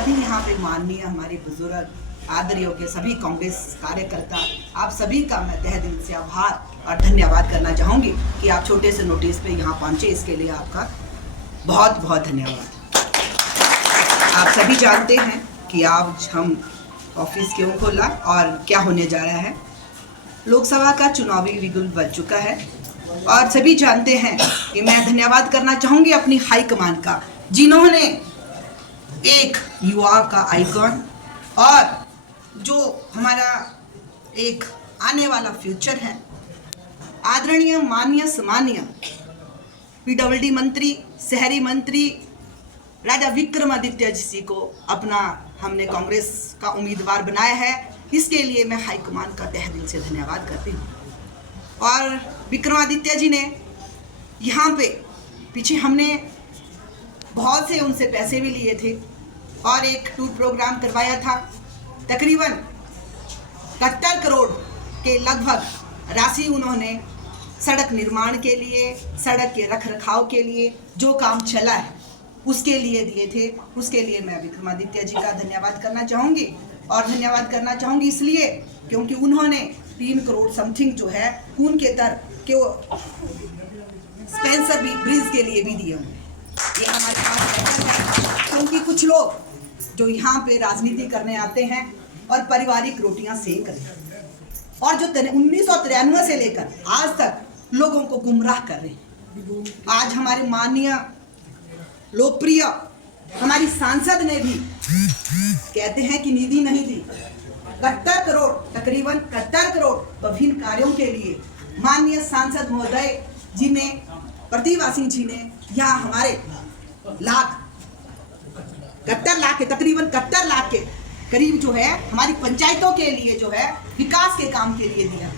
सभी यहाँ पे माननीय हमारे बुजुर्ग आदरणीय के सभी कांग्रेस कार्यकर्ता, आप सभी का मैं तहे दिल से आभार और धन्यवाद करना चाहूँगी कि आप छोटे से नोटिस पे यहाँ पहुँचे, इसके लिए आपका बहुत बहुत धन्यवाद। आप सभी जानते हैं कि आज हम ऑफिस क्यों खोला और क्या होने जा रहा है। लोकसभा का चुनावी बिगुल बज चुका है और सभी जानते हैं कि मैं धन्यवाद करना चाहूँगी अपनी हाईकमान का, जिन्होंने एक युवा का आइकॉन और जो हमारा एक आने वाला फ्यूचर है, आदरणीय माननीय सम्मानीय पीडब्ल्यूडी मंत्री, शहरी मंत्री राजा विक्रमादित्य जी को अपना हमने कांग्रेस का उम्मीदवार बनाया है। इसके लिए मैं हाईकमान का तहे दिल से धन्यवाद करती हूँ। और विक्रमादित्य जी ने यहाँ पे पीछे हमने बहुत से उनसे पैसे भी लिए थे और एक टूर प्रोग्राम करवाया था। तकरीबन 71 करोड़ के लगभग राशि उन्होंने सड़क निर्माण के लिए, सड़क के रख रखाव के लिए जो काम चला है उसके लिए दिए थे। उसके लिए मैं विक्रमादित्य जी का धन्यवाद करना चाहूँगी और धन्यवाद करना चाहूँगी इसलिए क्योंकि उन्होंने 3 करोड़ समथिंग जो है उनके तर क्यों स्पेंसर भी ब्रिज के लिए भी दिए होंगे। ये हमारे पास है क्योंकि कुछ लोग जो यहाँ पे राजनीति करने आते हैं और पारिवारिक रोटियां सेक रहे हैं और जो 1993 से लेकर आज तक लोगों को गुमराह कर रहे हैं। आज हमारे माननीय लोकप्रिय हमारी सांसद ने भी कहते हैं कि निधि नहीं दी, 71 करोड़ तकरीबन 71 करोड़ विभिन्न कार्यों के लिए माननीय सांसद महोदय जी ने, प्रतिभा सिंह जी ने यहाँ हमारे 71 लाख के तकरीबन 71 लाख के करीब जो है हमारी पंचायतों के लिए जो है विकास के काम के लिए दिया।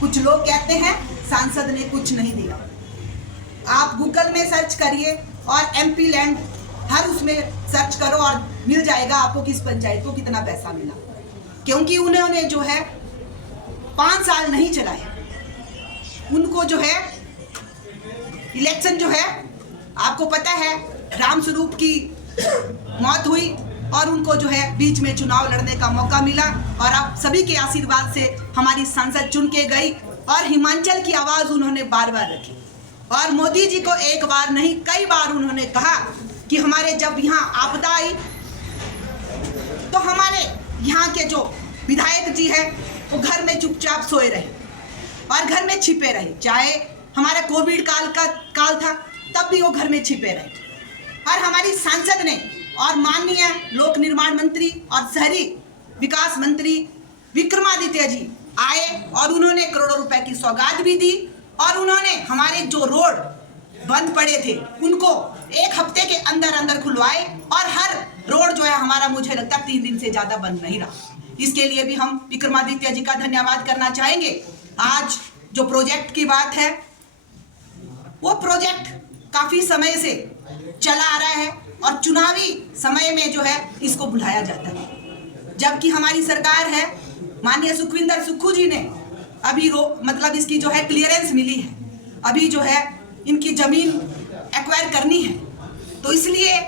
कुछ लोग कहते हैं सांसद ने कुछ नहीं दिया। आप गूगल में सर्च करिए और एमपी लैंड हर उसमें सर्च करो और मिल जाएगा आपको किस पंचायत को कितना पैसा मिला, क्योंकि उन्होंने जो है 5 साल नहीं चलाए। उनको जो है इलेक्शन जो है आपको पता है राम स्वरूप की मौत हुई और उनको जो है बीच में चुनाव लड़ने का मौका मिला और आप सभी के आशीर्वाद से हमारी सांसद चुन के गई और हिमाचल की आवाज उन्होंने बार बार रखी और मोदी जी को एक बार नहीं कई बार उन्होंने कहा कि हमारे जब यहाँ आपदा आई तो हमारे यहाँ के जो विधायक जी हैं वो घर में चुपचाप सोए रहे और घर में छिपे रहे। चाहे हमारा कोविड काल था तब भी वो घर में छिपे रहे और हमारी सांसद ने और माननीय लोक निर्माण मंत्री और शहरी विकास मंत्री विक्रमादित्य जी आए और उन्होंने करोड़ों रुपए की सौगात भी दी और उन्होंने हमारे जो रोड बंद पड़े थे उनको 1 हफ्ते के अंदर अंदर खुलवाए और हर रोड जो है हमारा मुझे लगता है 3 दिन से ज्यादा बंद नहीं रहा। इसके लिए भी हम विक्रमादित्य जी का धन्यवाद करना चाहेंगे। आज जो प्रोजेक्ट की बात है वो प्रोजेक्ट काफी समय से चला आ रहा है और चुनावी समय में जो है इसको बुलाया जाता है, जबकि हमारी सरकार है माननीय सुखविंदर सुक्खू जी ने अभी मतलब इसकी जो है क्लियरेंस मिली है, अभी जो है इनकी जमीन एक्वायर करनी है। तो इसलिए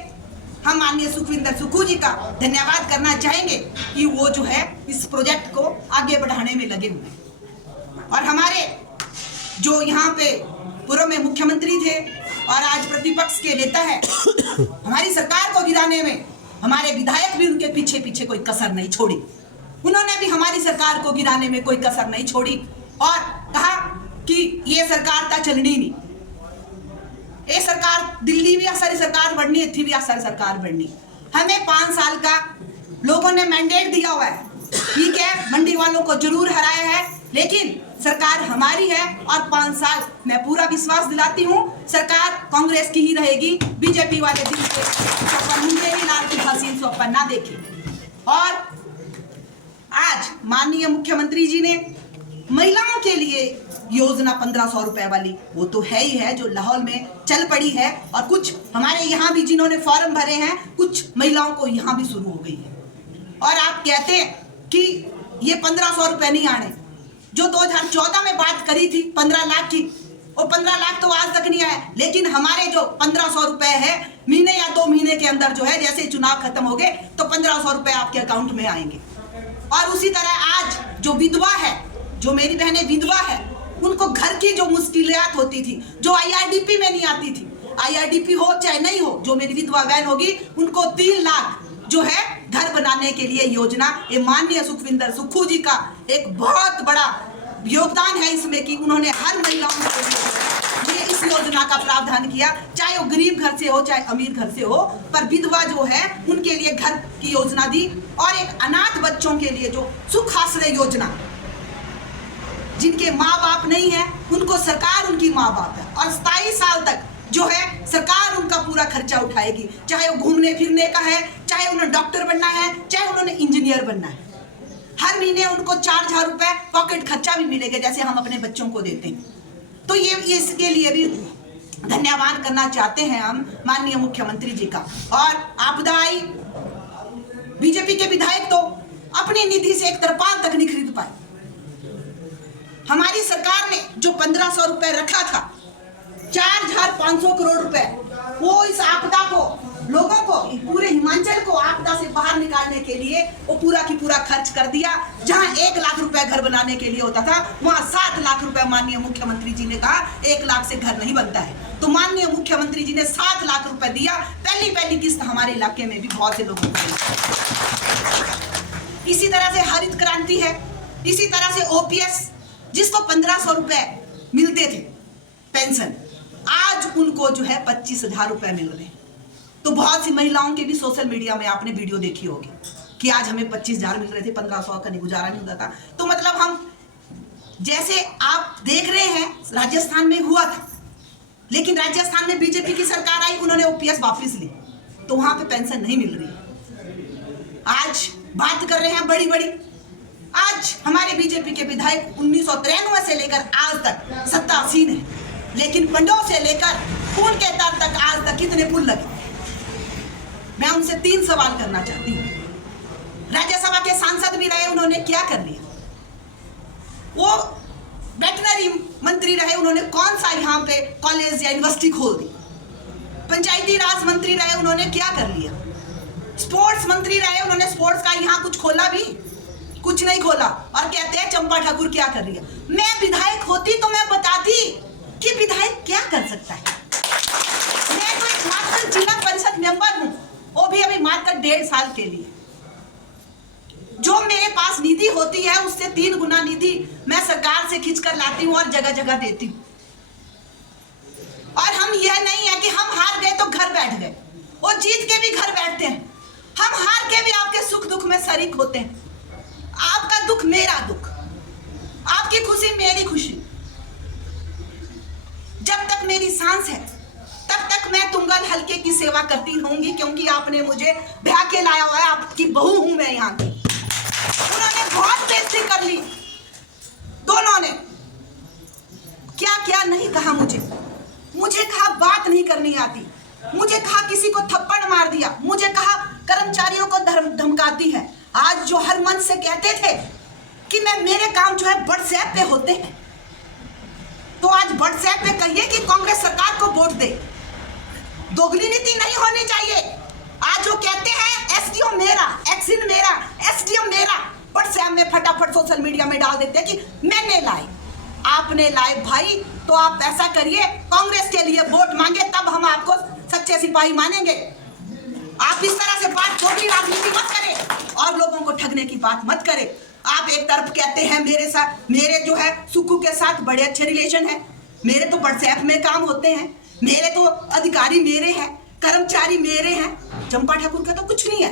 हम माननीय सुखविंदर सुक्खू जी का धन्यवाद करना चाहेंगे कि वो जो है इस प्रोजेक्ट को आगे बढ़ाने में लगे हुए और हमारे जो यहाँ पे पूर्व में मुख्यमंत्री थे और आज प्रतिपक्ष के नेता है, हमारी सरकार को गिराने में हमारे विधायक भी उनके पीछे पीछे कोई कसर नहीं छोड़ी। उन्होंने भी हमारी सरकार को गिराने में कोई कसर नहीं छोड़ी और कहा कि ये सरकार ता चलनी नहीं, ये सरकार दिल्ली भी सारी सरकार बढ़नी, थी भी सारी सरकार बढ़नी। हमें 5 साल का लोगों ने मैंडेट दिया हुआ है, ठीक है, मंडी वालों को जरूर हराया है, लेकिन सरकार हमारी है और 5 साल मैं पूरा विश्वास दिलाती हूँ सरकार कांग्रेस की ही रहेगी। बीजेपी वाले दिल से मुझे ही लाल की हसीन सोपन ना देखे। और आज माननीय मुख्यमंत्री जी ने महिलाओं के लिए योजना 1500 रुपए वाली वो तो है ही है जो लाहौल में चल पड़ी है और कुछ हमारे यहाँ भी जिन्होंने फॉर्म भरे हैं कुछ महिलाओं को यहाँ भी शुरू हो गई है। और आप कहते हैं कि ये 1500 रुपए नहीं आने, जो 2014 में बात करी थी 15 लाख की, वो 15 लाख तो आज तक नहीं आया, लेकिन हमारे जो 1500 रुपए है महीने या 2 महीने के अंदर जो है, जैसे चुनाव खत्म हो गए तो 1500 रुपए आपके अकाउंट में आएंगे। और उसी तरह आज जो विधवा है, जो मेरी बहनें विधवा है, उनको घर की जो मुश्किलात होती थी, जो IRDP में नहीं आती थी, IRDP हो चाहे नहीं हो, जो मेरी विधवा बहन होगी उनको 3 लाख जो है घर बनाने के लिए योजना, ये माननीय सुखविंदर सुक्खू जी का एक बहुत बड़ा योगदान है इसमें कि उन्होंने हर महिलाओं के लिए इस योजना का प्रावधान किया, चाहे वो गरीब घर से हो चाहे अमीर घर से हो, पर विधवा जो है उनके लिए घर की योजना दी। और एक अनाथ बच्चों के लिए जो सुख आश्रय योजना, जिनके माँ बाप नहीं है उनको सरकार उनकी माँ बाप है, और 27 साल तक जो है सरकार उनका पूरा खर्चा उठाएगी, चाहे वो घूमने फिरने का है, चाहे उन्हें डॉक्टर बनना है, चाहे उन्होंने इंजीनियर बनना है। हर महीने उनको 4000 रुपए पॉकेट खर्चा भी मिलेगा, जैसे हम अपने बच्चों को देते हैं। तो ये इसके लिए भी धन्यवाद करना चाहते हैं हम माननीय मुख्यमंत्री जी का। और आपदा आई, बीजेपी के विधायक तो अपनी निधि से एक तिरपाल तक नहीं खरीद पाए। हमारी सरकार ने जो 1500 रुपए रखा था, 4500 करोड़ रुपए, वो इस आपदा को, लोगों को, पूरे हिमाचल को आपदा से बाहर निकालने के लिए वो पूरा की पूरा खर्च कर दिया। जहां 1 लाख रुपए घर बनाने के लिए होता था, वहां 7 लाख रुपए माननीय मुख्यमंत्री जी ने कहा 1 लाख से घर नहीं बनता है, तो माननीय मुख्यमंत्री जी ने 7 लाख रुपए दिया। पहली किस्त हमारे इलाके में भी बहुत से लोगों को। इसी तरह से हरित क्रांति है, इसी तरह से OPS, जिसको 1500 रुपए मिलते थे पेंशन, आज उनको जो है 25,000 रुपए मिल रहे हैं। तो बहुत सी महिलाओं के भी सोशल मीडिया में आपने वीडियो देखी होगी कि आज हमें 25,000 मिल रहे थे, 1500 का नहीं, गुजारा नहीं होता था। तो मतलब हम, जैसे आप देख रहे हैं राजस्थान में हुआ था, लेकिन राजस्थान में बीजेपी की सरकार आई, उन्होंने OPS वापस ली, तो वहां पे पेंशन नहीं मिल रही है। आज बात कर रहे हैं बड़ी बड़ी, आज हमारे बीजेपी के विधायक 1993 से लेकर आज तक सत्तासीन है, लेकिन पंडों से लेकर खून के दर तक आज तक कितने पुल लगे। मैं उनसे 3 सवाल करना चाहती हूँ। राज्यसभा के सांसद भी रहे, उन्होंने क्या कर लिया? वो वेटनरी मंत्री रहे, उन्होंने कौन सा यहाँ पे कॉलेज या यूनिवर्सिटी खोल दी? पंचायती राज मंत्री रहे, उन्होंने क्या कर लिया? स्पोर्ट्स मंत्री रहे, उन्होंने स्पोर्ट्स का यहाँ कुछ खोला भी? कुछ नहीं खोला। और कहते हैं चंपा ठाकुर क्या कर रही है। मैं विधायक होती तो मैं बताती कि विधायक क्या कर सकता है। मैं तो एक मात्र जिला परिषद मेंबर हूँ, वो भी अभी मात्र 1.5 साल के लिए। जो मेरे पास निधि होती है उससे 3 गुना निधि मैं सरकार से खींच कर लाती हूँ और जगह जगह देती हूँ। और हम यह नहीं है कि हम हार गए तो घर बैठ गए, वो जीत के भी घर बैठते हैं। हम हार के भी आपके सुख दुख में शरीक होते हैं। आपका दुख मेरा दुख, आपकी खुशी मेरी खुशी। जब तक मेरी सांस है तब तक मैं तुंगल हल्के की सेवा करती रहूंगी, क्योंकि आपने मुझे ब्याह के लाया हुआ है। आपकी बहू हूं मैं यहाँ की। उन्होंने बहुत बेइज्जती कर ली, दोनों ने क्या क्या नहीं कहा। मुझे कहा बात नहीं करनी आती, मुझे कहा किसी को थप्पड़ मार दिया, मुझे कहा कर्मचारियों को धमकाती है। आज जो हर मंच से कहते थे कि मेरे काम जो है व्हाट्सएप पे होते हैं, तो आज व्हाट्सएप पे कहिए कि कांग्रेस सरकार को वोट दे। दोगली नीति नहीं होनी चाहिए। आज जो कहते हैं एसडीओ मेरा, एक्सिन मेरा, एसडीएम मेरा, व्हाट्सएप में फटाफट सोशल मीडिया में डाल देते हैं कि मैंने लाए। आपने लाए भाई, तो आप ऐसा करिए, कांग्रेस के लिए वोट मांगे, तब हम आपको सच्चे सिपाही मानेंगे। आप इस तरह से बात, दोगली राजनीति मत करें और लोगों को ठगने की बात मत करें। आप एक तरफ कहते हैं मेरे जो है सुक्खू के साथ बड़े अच्छे रिलेशन है, मेरे तो व्हाट्सएप में काम होते हैं, मेरे तो अधिकारी मेरे हैं, कर्मचारी मेरे हैं। चंपा ठाकुर का तो कुछ नहीं है।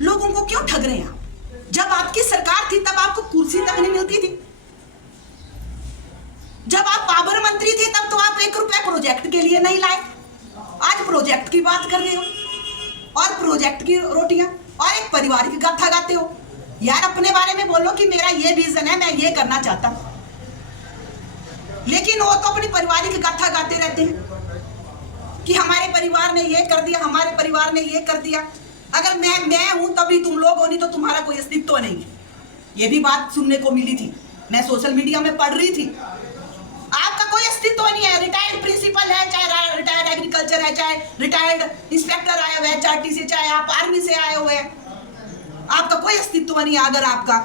लोगों को क्यों ठग रहे हैं आप? जब आपकी सरकार थी तब आपको कुर्सी तक नहीं मिलती थी। जब आप पावर मंत्री थे तब तो आप 1 रुपया प्रोजेक्ट के लिए नहीं लाए। आज प्रोजेक्ट की बात कर रहे हो और प्रोजेक्ट की रोटियां और एक परिवार की गाथा गाते हो। यार अपने बारे में बोलो कि मेरा ये विजन है, मैं ये करना चाहता हूं। लेकिन वो तो अपनी पारिवारिक गाथा गाते रहते हैं कि हमारे परिवार ने ये कर दिया, हमारे परिवार ने ये कर दिया। अगर मैं हूं तभी तुम लोग हो, नहीं तो तुम्हारा कोई अस्तित्व नहीं है। ये भी बात सुनने को मिली थी मैं सोशल मीडिया में पढ़ रही थी, आपका कोई अस्तित्व नहीं है। रिटायर्ड प्रिंसिपल है, चाहे रिटायर्ड एग्रीकल्चर है, चाहे रिटायर्ड इंस्पेक्टर आया हुआ है HRT से, चाहे आप आर्मी से आए हुए हैं, आपका कोई अस्तित्व नहीं है अगर आपका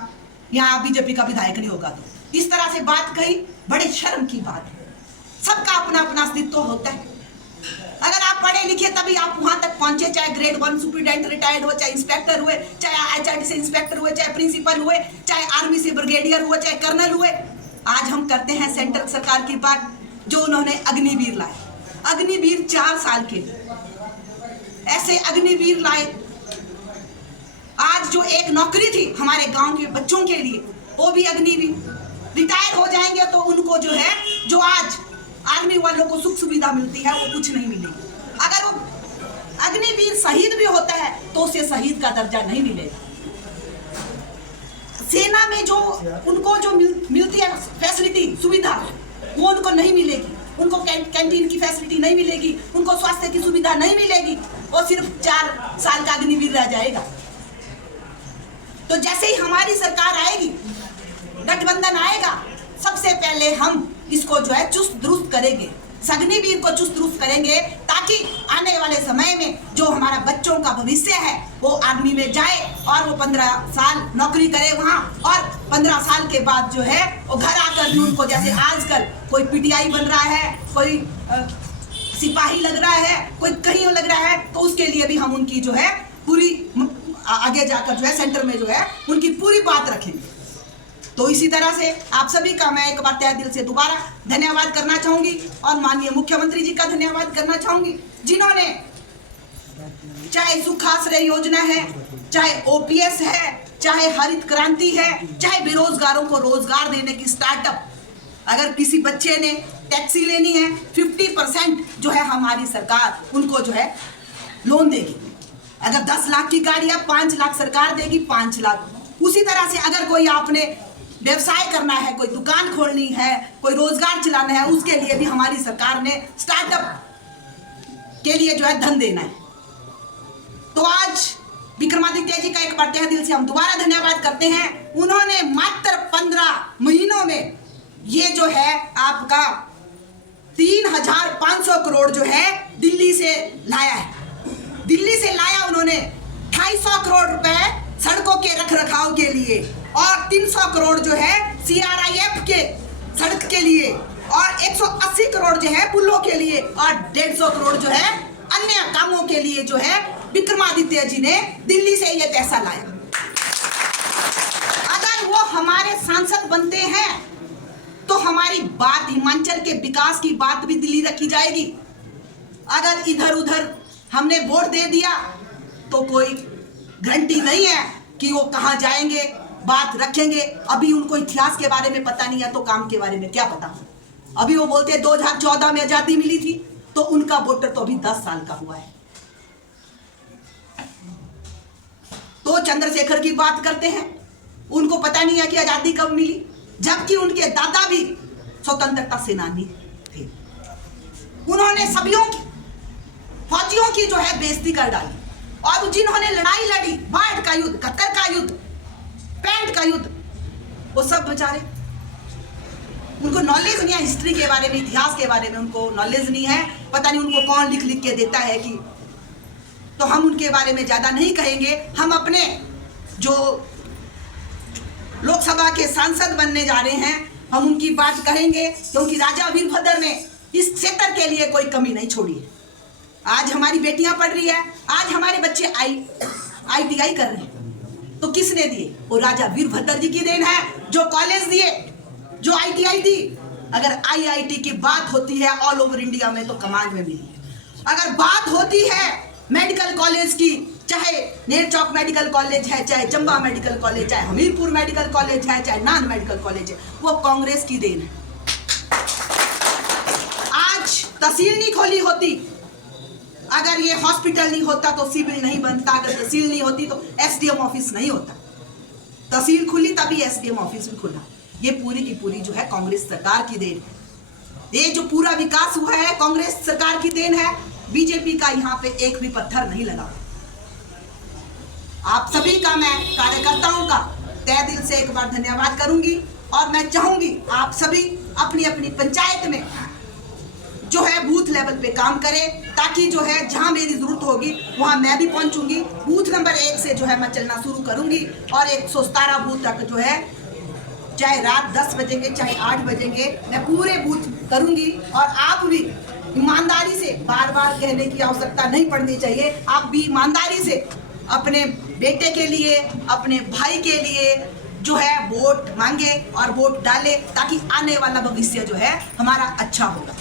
यहाँ बीजेपी का विधायक नहीं होगा तो। इस तरह से बात कही, बड़े शर्म की बात है। सबका अपना अपना अस्तित्व होता है। अगर आप पढ़े लिखे तभी आप वहां तक पहुंचे, चाहे ग्रेड 1 सुपरिटेंडेंट रिटायर्ड हो, चाहे इंस्पेक्टर हुए, चाहे HRT से इंस्पेक्टर हुए, चाहे प्रिंसिपल हुए, चाहे आर्मी से ब्रिगेडियर हुए, चाहे कर्नल हुए। आज हम करते हैं सेंट्रल सरकार की बात, जो उन्होंने अग्निवीर लाए। अग्निवीर 4 साल के लिए ऐसे अग्निवीर लाए। आज जो एक नौकरी थी हमारे गांव के बच्चों के लिए, वो भी अग्निवीर। रिटायर हो जाएंगे तो उनको जो है, जो आज आर्मी वालों को सुख सुविधा मिलती है, वो कुछ नहीं मिलेगी। अगर वो अग्निवीर शहीद भी होता है तो उसे शहीद का दर्जा नहीं मिलेगा। सेना में जो उनको जो मिलती है फैसिलिटी सुविधा, वो उनको नहीं मिलेगी। उनको कैंटीन की फैसिलिटी नहीं मिलेगी, उनको स्वास्थ्य की सुविधा नहीं मिलेगी। वो सिर्फ 4 साल का अग्निवीर रह जाएगा। तो जैसे ही हमारी सरकार आएगी, गठबंधन आएगा, सबसे पहले हम इसको जो है चुस्त दुरुस्त करेंगे, अग्निवीर को चुस्त दुरुस्त करेंगे, ताकि आने वाले समय में जो हमारा बच्चों का भविष्य है वो आर्मी में जाए और वो 15 साल नौकरी करे वहाँ, और 15 साल के बाद जो है वो घर आकर भी उनको, जैसे आजकल कोई PTI बन रहा है, कोई सिपाही लग रहा है, कोई कहीं लग रहा है, तो उसके लिए भी हम उनकी जो है पूरी आगे जाकर जो है सेंटर में जो है उनकी पूरी बात रखेंगे। तो इसी तरह से आप सभी का मैं एक बार तहे दिल से दोबारा धन्यवाद करना चाहूंगी, और माननीय मुख्यमंत्री जी का धन्यवाद करना चाहूंगी, जिन्होंने चाहे सुखाश्रय योजना है, चाहे OPS है, चाहे हरित क्रांति है, चाहे बेरोजगारों को रोजगार देने की स्टार्टअप। अगर किसी बच्चे ने टैक्सी लेनी है, 50% जो है हमारी सरकार उनको जो है लोन देगी। अगर 10 लाख की गाड़ी है, 5 लाख सरकार देगी, 5 लाख। उसी तरह से अगर कोई आपने व्यवसाय करना है, कोई दुकान खोलनी है, कोई रोजगार चलाना है, उसके लिए भी हमारी सरकार ने स्टार्टअप के लिए जो है धन देना है। तो आज विक्रमादित्य जी का एक बार तहे दिल से हम दोबारा धन्यवाद करते हैं। उन्होंने मात्र 15 महीनों में ये जो है आपका 3500 करोड़ जो है दिल्ली से लाया है। दिल्ली से लाया उन्होंने 250 करोड़ रुपए सड़कों के रखरखाव के लिए, और 300 करोड़ जो है CRIF के सड़क के लिए, और 180 करोड़ जो है पुलों के लिए, और 150 करोड़ जो है अन्य कामों के लिए जो है विक्रमादित्य जी ने दिल्ली से ये पैसा लाया। अगर वो हमारे सांसद बनते हैं तो हमारी बात, हिमाचल के विकास की बात भी दिल्ली रखी जाएगी। अगर इधर उधर हमने वोट दे दिया तो कोई गारंटी नहीं है कि वो कहाँ जाएंगे, बात रखेंगे। अभी उनको इतिहास के बारे में पता नहीं है, तो काम के बारे में क्या पता। अभी वो बोलते हैं 2014 में आजादी मिली थी, तो उनका वोटर तो अभी 10 साल का हुआ है। तो चंद्रशेखर की बात करते हैं, उनको पता नहीं है कि आजादी कब मिली, जबकि उनके दादा भी स्वतंत्रता सेनानी थे। उन्होंने सभियों की, फौजियों की जो है बेइज्जती कर डाली, और जिन्होंने लड़ाई लड़ी, बाढ़ का युद्ध, कतर का युद्ध, पैंट का युद्ध, वो सब बेचारे, उनको नॉलेज नहीं है हिस्ट्री के बारे में, इतिहास के बारे में उनको नॉलेज नहीं है। पता नहीं उनको कौन लिख लिख के देता है कि, तो हम उनके बारे में ज्यादा नहीं कहेंगे। हम अपने जो लोकसभा के सांसद बनने जा रहे हैं, हम उनकी बात कहेंगे, क्योंकि राजा वीरभद्र ने इस क्षेत्र के लिए कोई कमी नहीं छोड़ी है। आज हमारी बेटियां पढ़ रही है, आज हमारे बच्चे ITI कर रहे हैं, तो किसने दिए? वो राजा वीरभद्र जी की देन है, जो कॉलेज दिए, जो ITI दी। अगर IIT की बात होती है ऑल ओवर इंडिया में, तो कमाल में मिली है। अगर बात होती है मेडिकल कॉलेज की, चाहे नेर चौक मेडिकल कॉलेज है, चाहे चंबा मेडिकल कॉलेज, चाहे हमीरपुर मेडिकल कॉलेज है, चाहे नान मेडिकल कॉलेज है, वो कांग्रेस की देन है। आज तहसील नहीं खोली होती, अगर ये हॉस्पिटल नहीं होता तो सिविल नहीं बनता, अगर तहसील नहीं होती तो SDM ऑफिस नहीं होता। तहसील खुली तभी SDM ऑफिस भी खुला। ये पूरी की पूरी जो है कांग्रेस सरकार की देन है। ये जो पूरा विकास हुआ है कांग्रेस सरकार की देन है। बीजेपी का यहाँ पे एक भी पत्थर नहीं लगा। आप सभी का मैं कार्यकर्ताओं का तहे दिल से एक बार धन्यवाद करूंगी, और मैं चाहूंगी आप सभी अपनी अपनी पंचायत में जो है बूथ लेवल पे काम करें, ताकि जो है जहां मेरी जरूरत होगी वहां मैं भी पहुंचूंगी। बूथ नंबर 1 से जो है मैं चलना शुरू करूंगी और 117 बूथ तक जो है, चाहे रात 10 बजेंगे चाहे 8 बजेंगे, मैं पूरे बूथ करूंगी। और आप भी ईमानदारी से, बार बार कहने की आवश्यकता नहीं पड़नी चाहिए, आप भी ईमानदारी से अपने बेटे के लिए, अपने भाई के लिए जो है वोट मांगे और वोट डाले, ताकि आने वाला भविष्य जो है हमारा अच्छा होगा।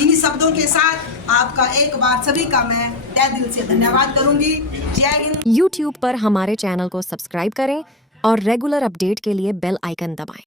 इन्हीं शब्दों के साथ आपका एक बार सभी का मैं तहे दिल से धन्यवाद करूंगी। जय हिंद। YouTube पर हमारे चैनल को सब्सक्राइब करें और रेगुलर अपडेट के लिए बेल आइकन दबाएं।